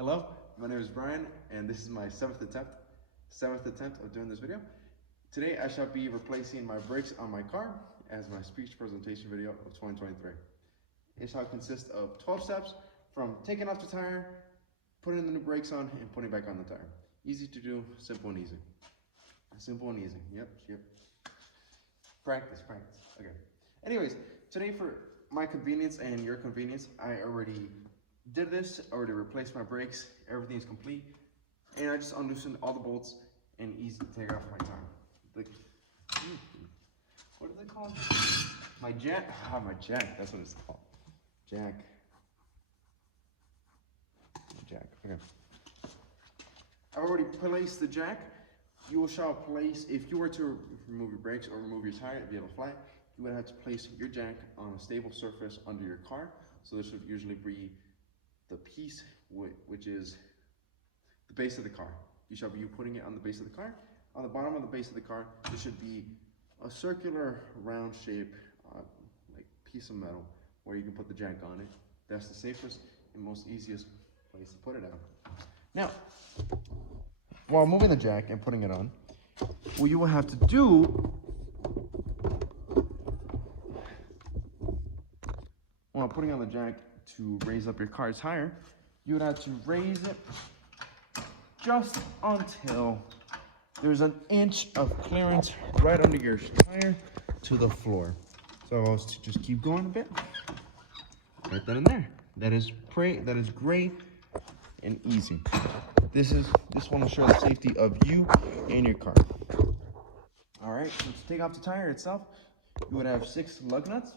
Hello, my name is Brian, and this is my seventh attempt of doing this video. Today I shall be replacing my brakes on my car as my speech presentation video of 2023. It shall consist of 12 steps from taking off the tire, putting the new brakes on, and putting back on the tire. Easy to do, simple and easy. Simple and easy, yep. Practice. Okay. Anyways, today for my convenience and your convenience, I already did this, already replaced my brakes, everything is complete, and I just unloosened all the bolts and easy to take off my tire. What is it called? My jack, that's what it's called. Jack, okay. I've already placed the jack. You shall place, if you were to remove your brakes or remove your tire, if you have a flat, you would have to place your jack on a stable surface under your car. So this would usually be the piece which is the base of the car. You shall be putting it on the base of the car. On the bottom of the base of the car, there should be a circular round shape, like piece of metal where you can put the jack on it. That's the safest and most easiest place to put it on. Now, while moving the jack and putting it on, what you will have to do while putting on the jack to raise up your car's tire, you would have to raise it just until there's an inch of clearance right under your tire to the floor. So just keep going a bit, right then and there. That is great and easy. This one will show the safety of you and your car. All right, so to take off the tire itself, you would have 6 lug nuts.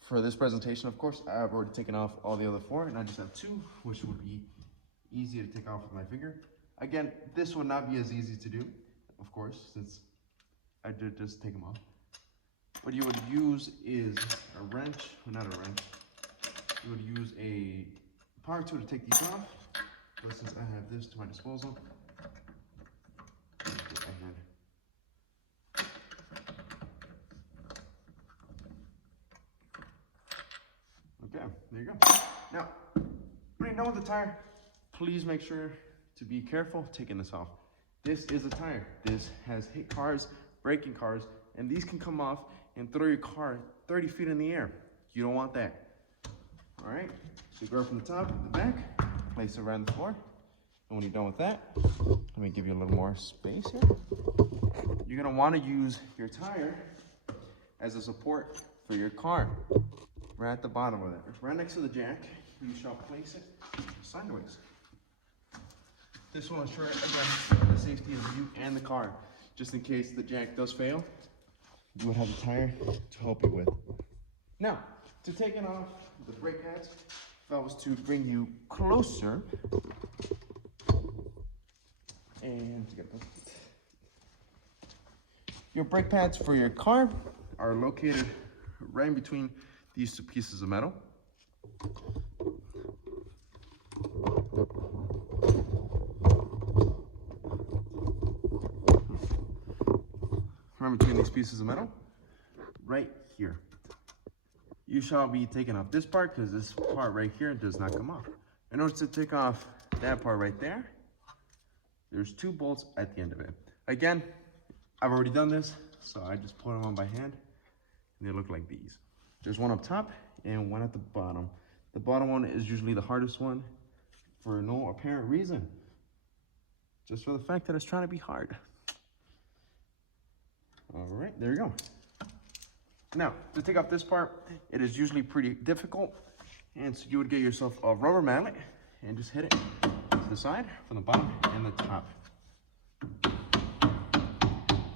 For this presentation, of course, I've already taken off all the other 4, and I just have 2, which would be easy to take off with my finger. Again, this would not be as easy to do, of course, since I did just take them off. What you would use is a wrench, not a wrench. You would use a power tool to take these off. But since I have this to my disposal, okay, there you go. Now, when you're done with the tire, please make sure to be careful taking this off. This is a tire. This has hit cars, braking cars, and these can come off and throw your car 30 feet in the air. You don't want that. All right, so grab from the top, the back, place it around the floor. And when you're done with that, let me give you a little more space here. You're gonna wanna use your tire as a support for your car. Right at the bottom of it, right next to the jack, you shall place it sideways. This will ensure, again, the safety of you and the car. Just in case the jack does fail, you would have the tire to help you with. Now, to take it off the brake pads, if I was to bring you closer, and your brake pads for your car are located right in between these 2 pieces of metal. Right between these pieces of metal, right here. You shall be taking off this part because this part right here does not come off. In order to take off that part right there, there's 2 bolts at the end of it. Again, I've already done this, so I just put them on by hand, and they look like these. There's one up top and one at the bottom. The bottom one is usually the hardest one for no apparent reason. Just for the fact that it's trying to be hard. All right, there you go. Now, to take off this part, it is usually pretty difficult. And so you would get yourself a rubber mallet and just hit it to the side, from the bottom and the top.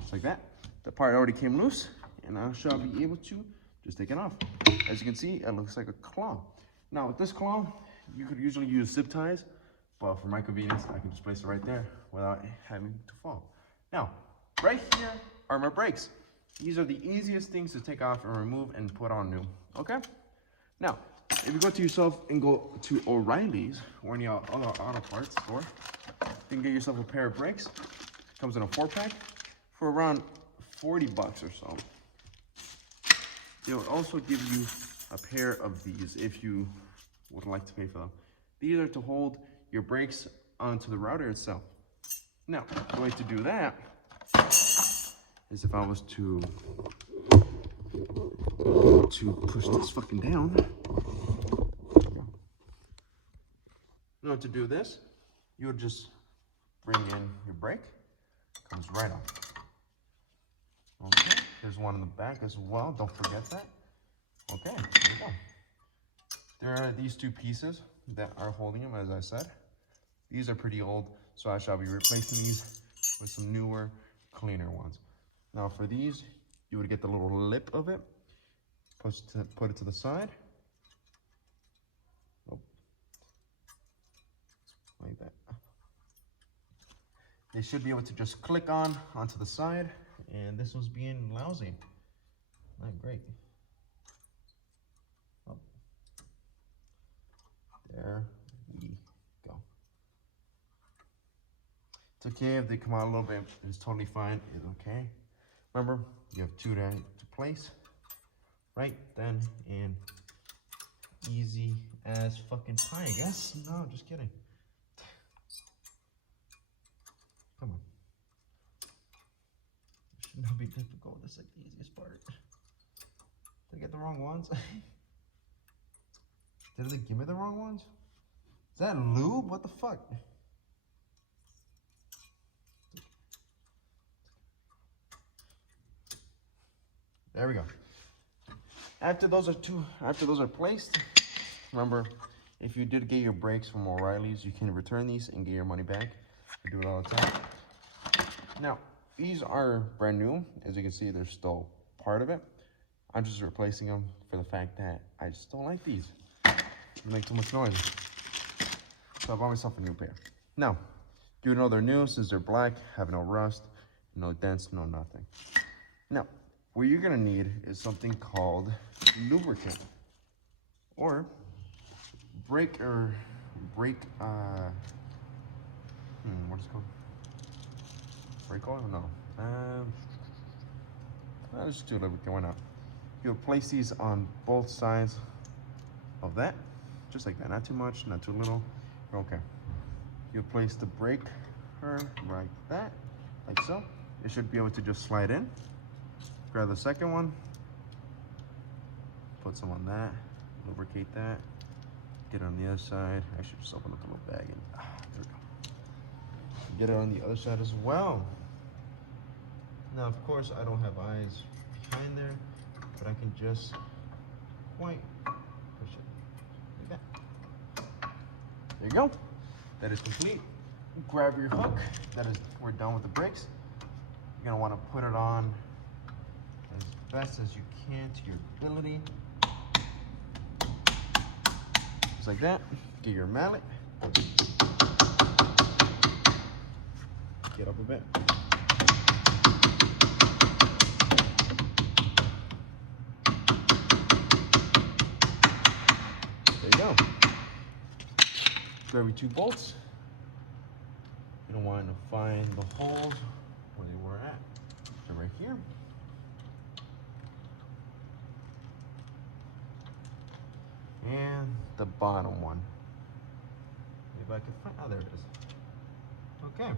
Just like that. The part already came loose, and I shall be able to just take it off. As you can see, it looks like a claw. Now with this claw, you could usually use zip ties, but for my convenience, I can just place it right there without having to fall. Now, right here are my brakes. These are the easiest things to take off and remove and put on new, okay? Now, if you go to yourself and go to O'Reilly's or any other auto parts store, you can get yourself a pair of brakes. It comes in a 4-pack for around 40 bucks or so. They will also give you a pair of these if you would like to pay for them. These are to hold your brakes onto the router itself. Now, the way to do that is if I was to push this fucking down. Now to do this, you would just bring in your brake, comes right off. Okay, there's one in the back as well, don't forget that. Okay, there you go. There are these two pieces that are holding them, as I said. These are pretty old, so I shall be replacing these with some newer, cleaner ones. Now for these, you would get the little lip of it, put it to the side. Oh. Like that. They should be able to just click onto the side, and this was being lousy. Not great. Oh. There we go. It's okay if they come out a little bit, it's totally fine, it's okay. Remember, you have two to place. Right then, and easy as fucking pie, I guess. No, just kidding. Come on. It should not be difficult. That's like the easiest part. Did I get the wrong ones? Did they give me the wrong ones? Is that lube? What the fuck? There we go. After those are placed, remember, if you did get your brakes from O'Reilly's, you can return these and get your money back. I do it all the time. Now, these are brand new. As you can see, they're still part of it. I'm just replacing them for the fact that I just don't like these. They make too much noise. So I bought myself a new pair. Now, you know they're new since they're black, have no rust, no dents, no nothing. Now, what you're gonna need is something called lubricant, or what is it called? Brake oil? No. I'll just do lubricant, why not? You'll place these on both sides of that, just like that. Not too much, not too little. Okay. You'll place the brake like that, like so. It should be able to just slide in. Grab the second one, put some on that, lubricate that, get it on the other side. I should just open up the little bag and there we go. Get it on the other side as well. Now, of course, I don't have eyes behind there, but I can just push it like that. There you go. That is complete. Grab your hook. We're done with the brakes. You're gonna want to put it on as best as you can to your ability. Just like that. Get your mallet. Get up a bit. There you go. Grab your 2 bolts. You're gonna want to find the holes where they were at. So right here. And the bottom one. Maybe I can find, oh, there it is. Okay.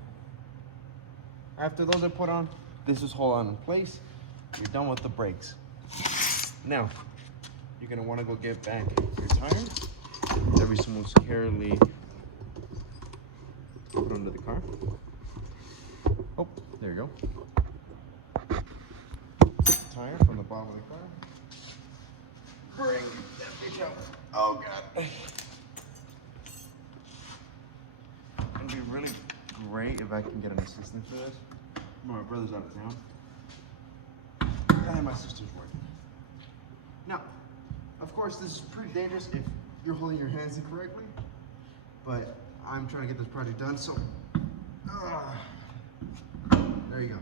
After those are put on, this is hold on in place. You're done with the brakes. Now, you're gonna wanna go get back your tires. Every smooth carefully put under the car. Oh, there you go. Tire from the bottom of the car. Bring that bitch out. Oh God. It'd be really great if I can get an assistant for this. My brother's out of town. And my sister's working. Now, of course, this is pretty dangerous if you're holding your hands incorrectly, but I'm trying to get this project done, so there you go.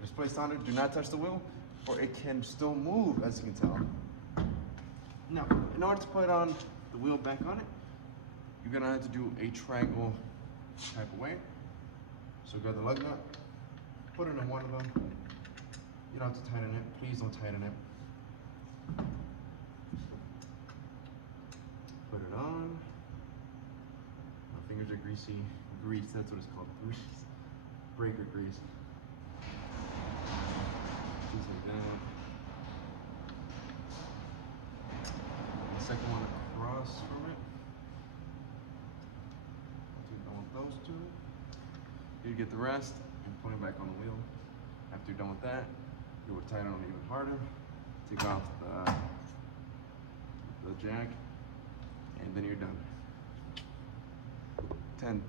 Just placed on it, do not touch the wheel, or it can still move, as you can tell. Now, in order to put on the wheel back on it, you're gonna have to do a triangle type of way. So grab the lug nut, put it in one of them. You don't have to tighten it, please don't tighten it. Put it on. the greasy grease. That's what it's called, grease. Breaker grease. Just like that. The second one across from it. After you're done with those two, you get the rest and put it back on the wheel. After you're done with that, you will tighten on even harder. Take off the jack, and then you're done. 10.